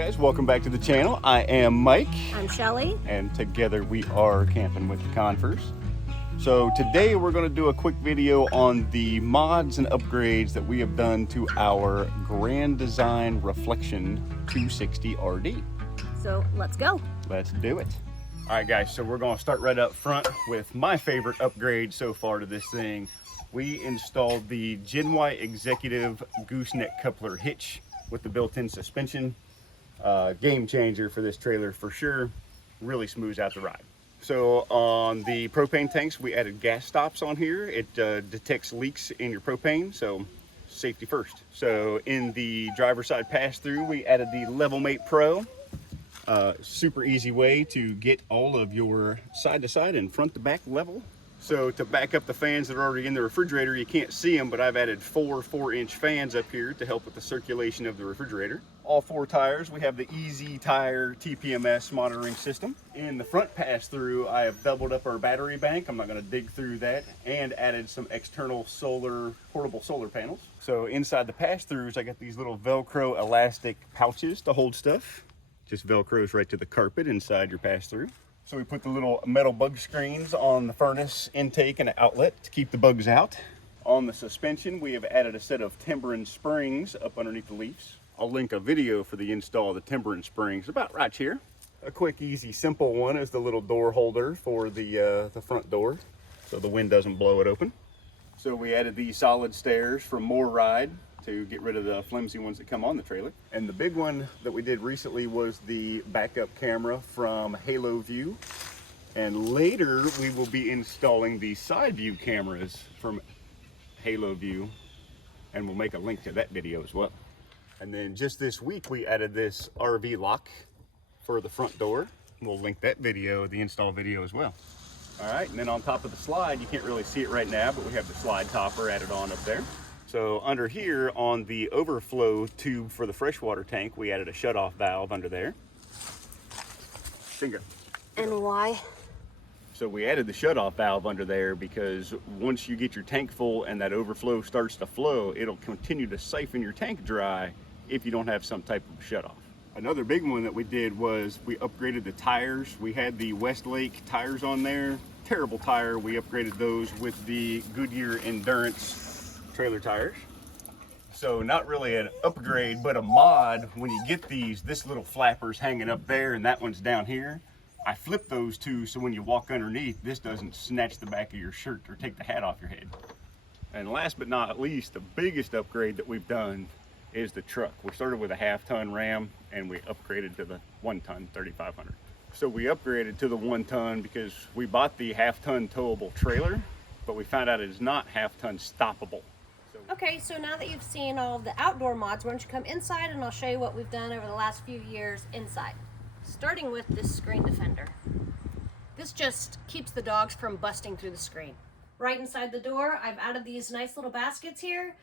guys, welcome back to the channel. I am Mike. I'm Shelley. And together we are camping with the Confers. So today we're going to do a quick video on the mods and upgrades that we have done to our Grand Design Reflection 260 RD. So let's go. Let's do it. All right guys, so we're going to start right up front with my favorite upgrade so far to this thing. We installed the GenY Executive Gooseneck Coupler hitch with the built-in suspension. Game changer for this trailer for sure. Really smooths out the ride. So on the propane tanks, we added gas stops on here. It detects leaks in your propane, so safety first. So in the driver's side pass-through, we added the Level Mate Pro. Super easy way to get all of your side-to-side and front-to-back level. So to back up the fans that are already in the refrigerator, you can't see them, but I've added four 4-inch fans up here to help with the circulation of the refrigerator. All 4 tires, we have the Easy Tire TPMS monitoring system. In the front pass-through, I have doubled up our battery bank. I'm not going to dig through that, and added some external portable solar panels. So inside the pass-throughs, I got these little Velcro elastic pouches to hold stuff. Just Velcros right to the carpet inside your pass-through. So we put the little metal bug screens on the furnace intake and outlet to keep the bugs out. On the suspension, we have added a set of Timberin springs up underneath the leaves. I'll link a video for the install of the Timberin springs about right here. A quick, easy, simple one is the little door holder for the front door, so the wind doesn't blow it open. So we added these solid stairs from More Ride to get rid of the flimsy ones that come on the trailer. And the big one that we did recently was the backup camera from Halo View. And later we will be installing the side view cameras from Halo View, and we'll make a link to that video as well. And then just this week we added this RV lock for the front door. We'll link that video, the install video as well. All right, and then on top of the slide, you can't really see it right now, but we have the slide topper added on up there. So under here on the overflow tube for the freshwater tank, we added a shutoff valve under there. Bingo. And why? So we added the shutoff valve under there because once you get your tank full and that overflow starts to flow, it'll continue to siphon your tank dry if you don't have some type of shutoff. Another big one that we did was we upgraded the tires. We had the Westlake tires on there. Terrible tire. We upgraded those with the Goodyear Endurance trailer tires. So not really an upgrade, but a mod. When you get these, this little flapper's hanging up there and that one's down here. I flip those two so when you walk underneath, this doesn't snatch the back of your shirt or take the hat off your head. And last but not least, the biggest upgrade that we've done is the truck. We started with a 1/2-ton Ram and we upgraded to the 1-ton 3500. So we upgraded to the 1-ton because we bought the 1/2-ton towable trailer, but we found out it is not 1/2-ton stoppable. Okay, so now that you've seen all of the outdoor mods, why don't you come inside and I'll show you what we've done over the last few years inside. Starting with this screen defender. This just keeps the dogs from busting through the screen. Right inside the door, I've added these nice little baskets here.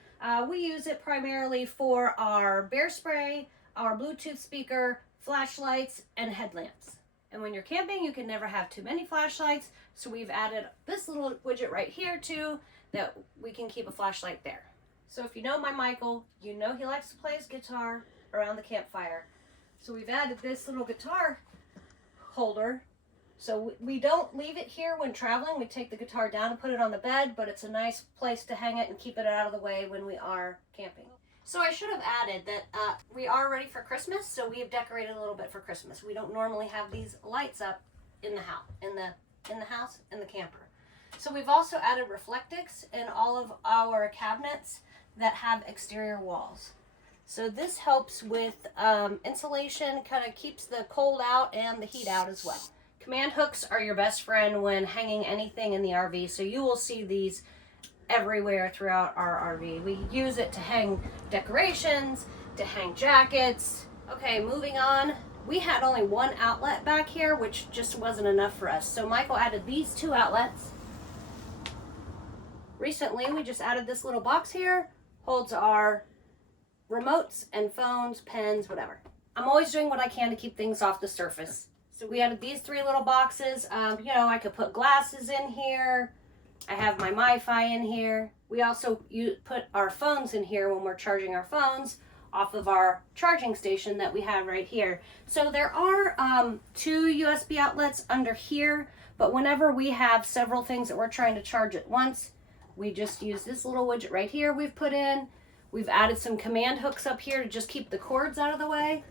We use it primarily for our bear spray, our Bluetooth speaker, flashlights, and headlamps. And when you're camping, you can never have too many flashlights, so we've added this little widget right here too, that we can keep a flashlight there. So if you know my Michael, you know he likes to play his guitar around the campfire. So we've added this little guitar holder. So we don't leave it here when traveling. We take the guitar down and put it on the bed, but it's a nice place to hang it and keep it out of the way when we are camping. So I should have added that we are ready for Christmas, so we have decorated a little bit for Christmas. We don't normally have these lights up in the house, in the camper. So we've also added Reflectix in all of our cabinets that have exterior walls. So this helps with insulation, kind of keeps the cold out and the heat out as well. Command hooks are your best friend when hanging anything in the RV, so you will see these everywhere throughout our RV. We use it to hang decorations, to hang jackets. Okay, moving on. We had only one outlet back here, which just wasn't enough for us. So Michael added these 2 outlets. Recently, we just added this little box here, holds our remotes and phones, pens, whatever. I'm always doing what I can to keep things off the surface. So we added these 3 little boxes. You know, I could put glasses in here. I have my MiFi in here. We also put our phones in here when we're charging our phones, off of our charging station that we have right here. So there are 2 USB outlets under here, but whenever we have several things that we're trying to charge at once, we just use this little widget right here we've put in. We've added some command hooks up here to just keep the cords out of the way.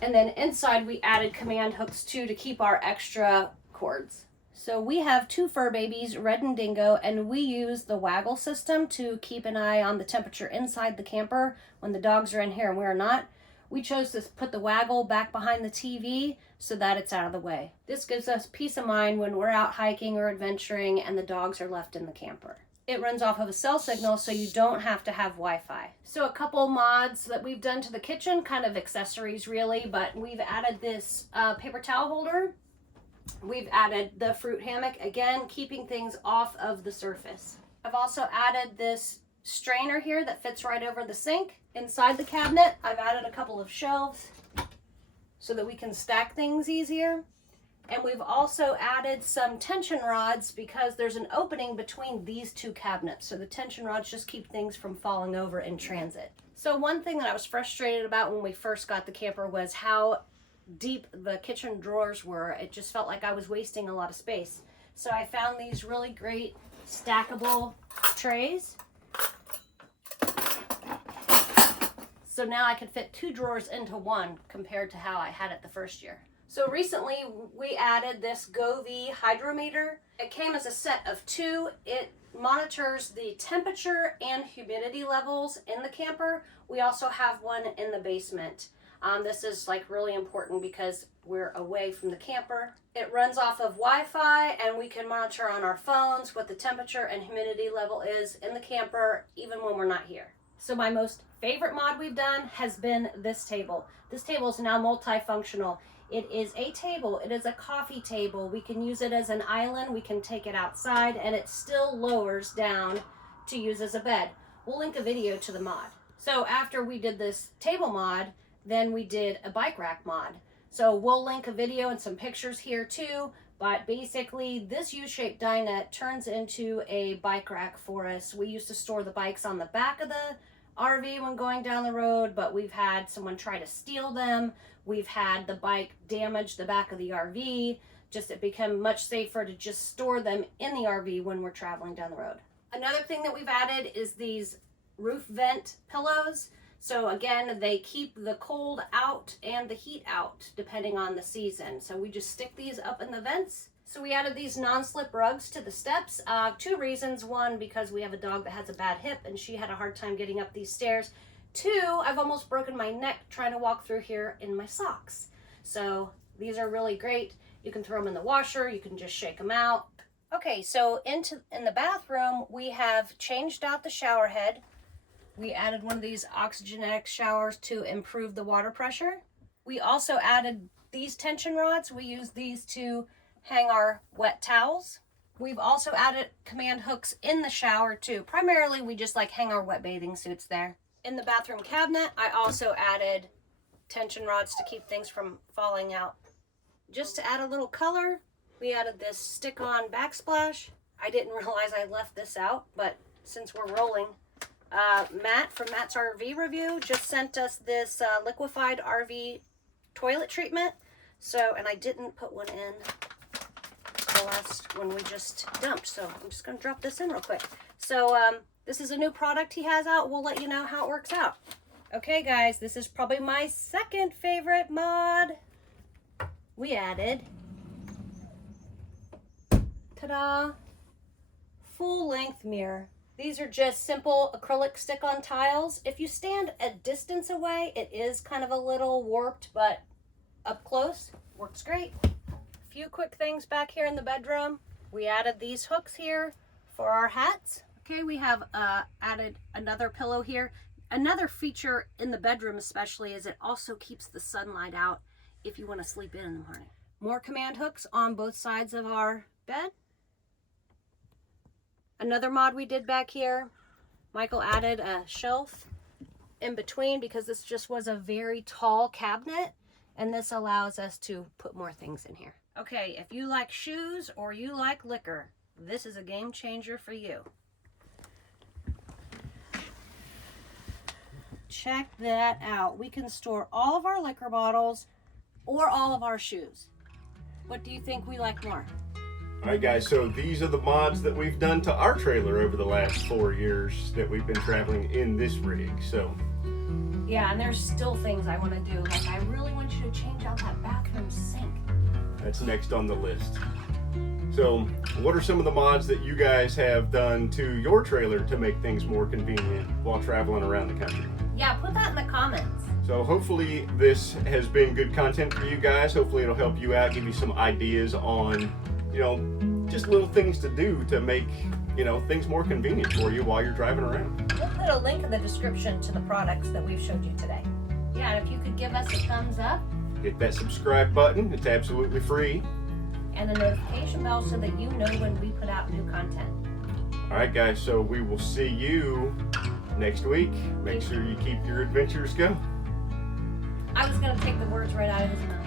And then inside we added command hooks too to keep our extra cords. So we have 2 fur babies, Red and Dingo, and we use the waggle system to keep an eye on the temperature inside the camper when the dogs are in here and we're not. We chose to put the waggle back behind the TV so that it's out of the way. This gives us peace of mind when we're out hiking or adventuring and the dogs are left in the camper. It runs off of a cell signal, so you don't have to have Wi-Fi. So a couple mods that we've done to the kitchen, kind of accessories really, but we've added this paper towel holder. We've added the fruit hammock, again, keeping things off of the surface. I've also added this strainer here that fits right over the sink. Inside the cabinet, I've added a couple of shelves so that we can stack things easier. And we've also added some tension rods because there's an opening between these 2 cabinets. So the tension rods just keep things from falling over in transit. So one thing that I was frustrated about when we first got the camper was how deep the kitchen drawers were. It just felt like I was wasting a lot of space. So I found these really great stackable trays. So now I could fit 2 drawers into one compared to how I had it the first year. So recently we added this GoV hydrometer. It came as a set of 2. It monitors the temperature and humidity levels in the camper. We also have one in the basement. This is like really important because we're away from the camper. It runs off of Wi-Fi and we can monitor on our phones what the temperature and humidity level is in the camper even when we're not here. So my most favorite mod we've done has been this table. This table is now multifunctional. It is a table, it is a coffee table. We can use it as an island, we can take it outside, and it still lowers down to use as a bed. We'll link a video to the mod. So after we did this table mod, then we did a bike rack mod. So we'll link a video and some pictures here too, but basically this U-shaped dinette turns into a bike rack for us. We used to store the bikes on the back of the RV when going down the road, but we've had someone try to steal them. We've had the bike damage the back of the RV. Just it became much safer to just store them in the RV when we're traveling down the road. Another thing that we've added is these roof vent pillows. So again, they keep the cold out and the heat out depending on the season. So we just stick these up in the vents. So we added these non-slip rugs to the steps. 2 reasons. 1, because we have a dog that has a bad hip and she had a hard time getting up these stairs. 2, I've almost broken my neck trying to walk through here in my socks. So these are really great. You can throw them in the washer, you can just shake them out. Okay, so in the bathroom, we have changed out the shower head. We added one of these Oxygenetic showers to improve the water pressure. We also added these tension rods. We use these to hang our wet towels. We've also added command hooks in the shower too. Primarily, we just like hang our wet bathing suits there. In the bathroom cabinet, I also added tension rods to keep things from falling out. Just to add a little color, we added this stick-on backsplash. I didn't realize I left this out, but since we're rolling, Matt from Matt's RV Review just sent us this liquefied RV toilet treatment. So, and I didn't put one in the last one we just dumped. So I'm just going to drop this in real quick. So this is a new product he has out. We'll let you know how it works out. Okay guys, this is probably my second favorite mod. We added, ta-da, full length mirror. These are just simple acrylic stick-on tiles. If you stand a distance away, it is kind of a little warped, but up close, works great. A few quick things back here in the bedroom. We added these hooks here for our hats. Okay, we have added another pillow here. Another feature in the bedroom especially is it also keeps the sunlight out if you want to sleep in the morning. More command hooks on both sides of our bed. Another mod we did back here, Michael added a shelf in between because this just was a very tall cabinet, and this allows us to put more things in here. Okay, if you like shoes or you like liquor, this is a game changer for you. check that out. We can store all of our liquor bottles or all of our shoes. What do you think we like more? All right, guys, so these are the mods that we've done to our trailer over the last 4 years that we've been traveling in this rig. So yeah, and there's still things I want to do. Like, I really want you to change out that bathroom sink. that's next on the list. So what are some of the mods that you guys have done to your trailer to make things more convenient while traveling around the country? Yeah, put that in the comments. So hopefully this has been good content for you guys. Hopefully it'll help you out, give you some ideas on, you know, just little things to do to make, you know, things more convenient for you while you're driving around. We'll put a link in the description to the products that we've showed you today. Yeah, and if you could give us a thumbs up. Hit that subscribe button, it's absolutely free. And the notification bell so that you know when we put out new content. All right, guys, so we will see you next week. Make sure you keep your adventures going. I was going to take the words right out of his mouth.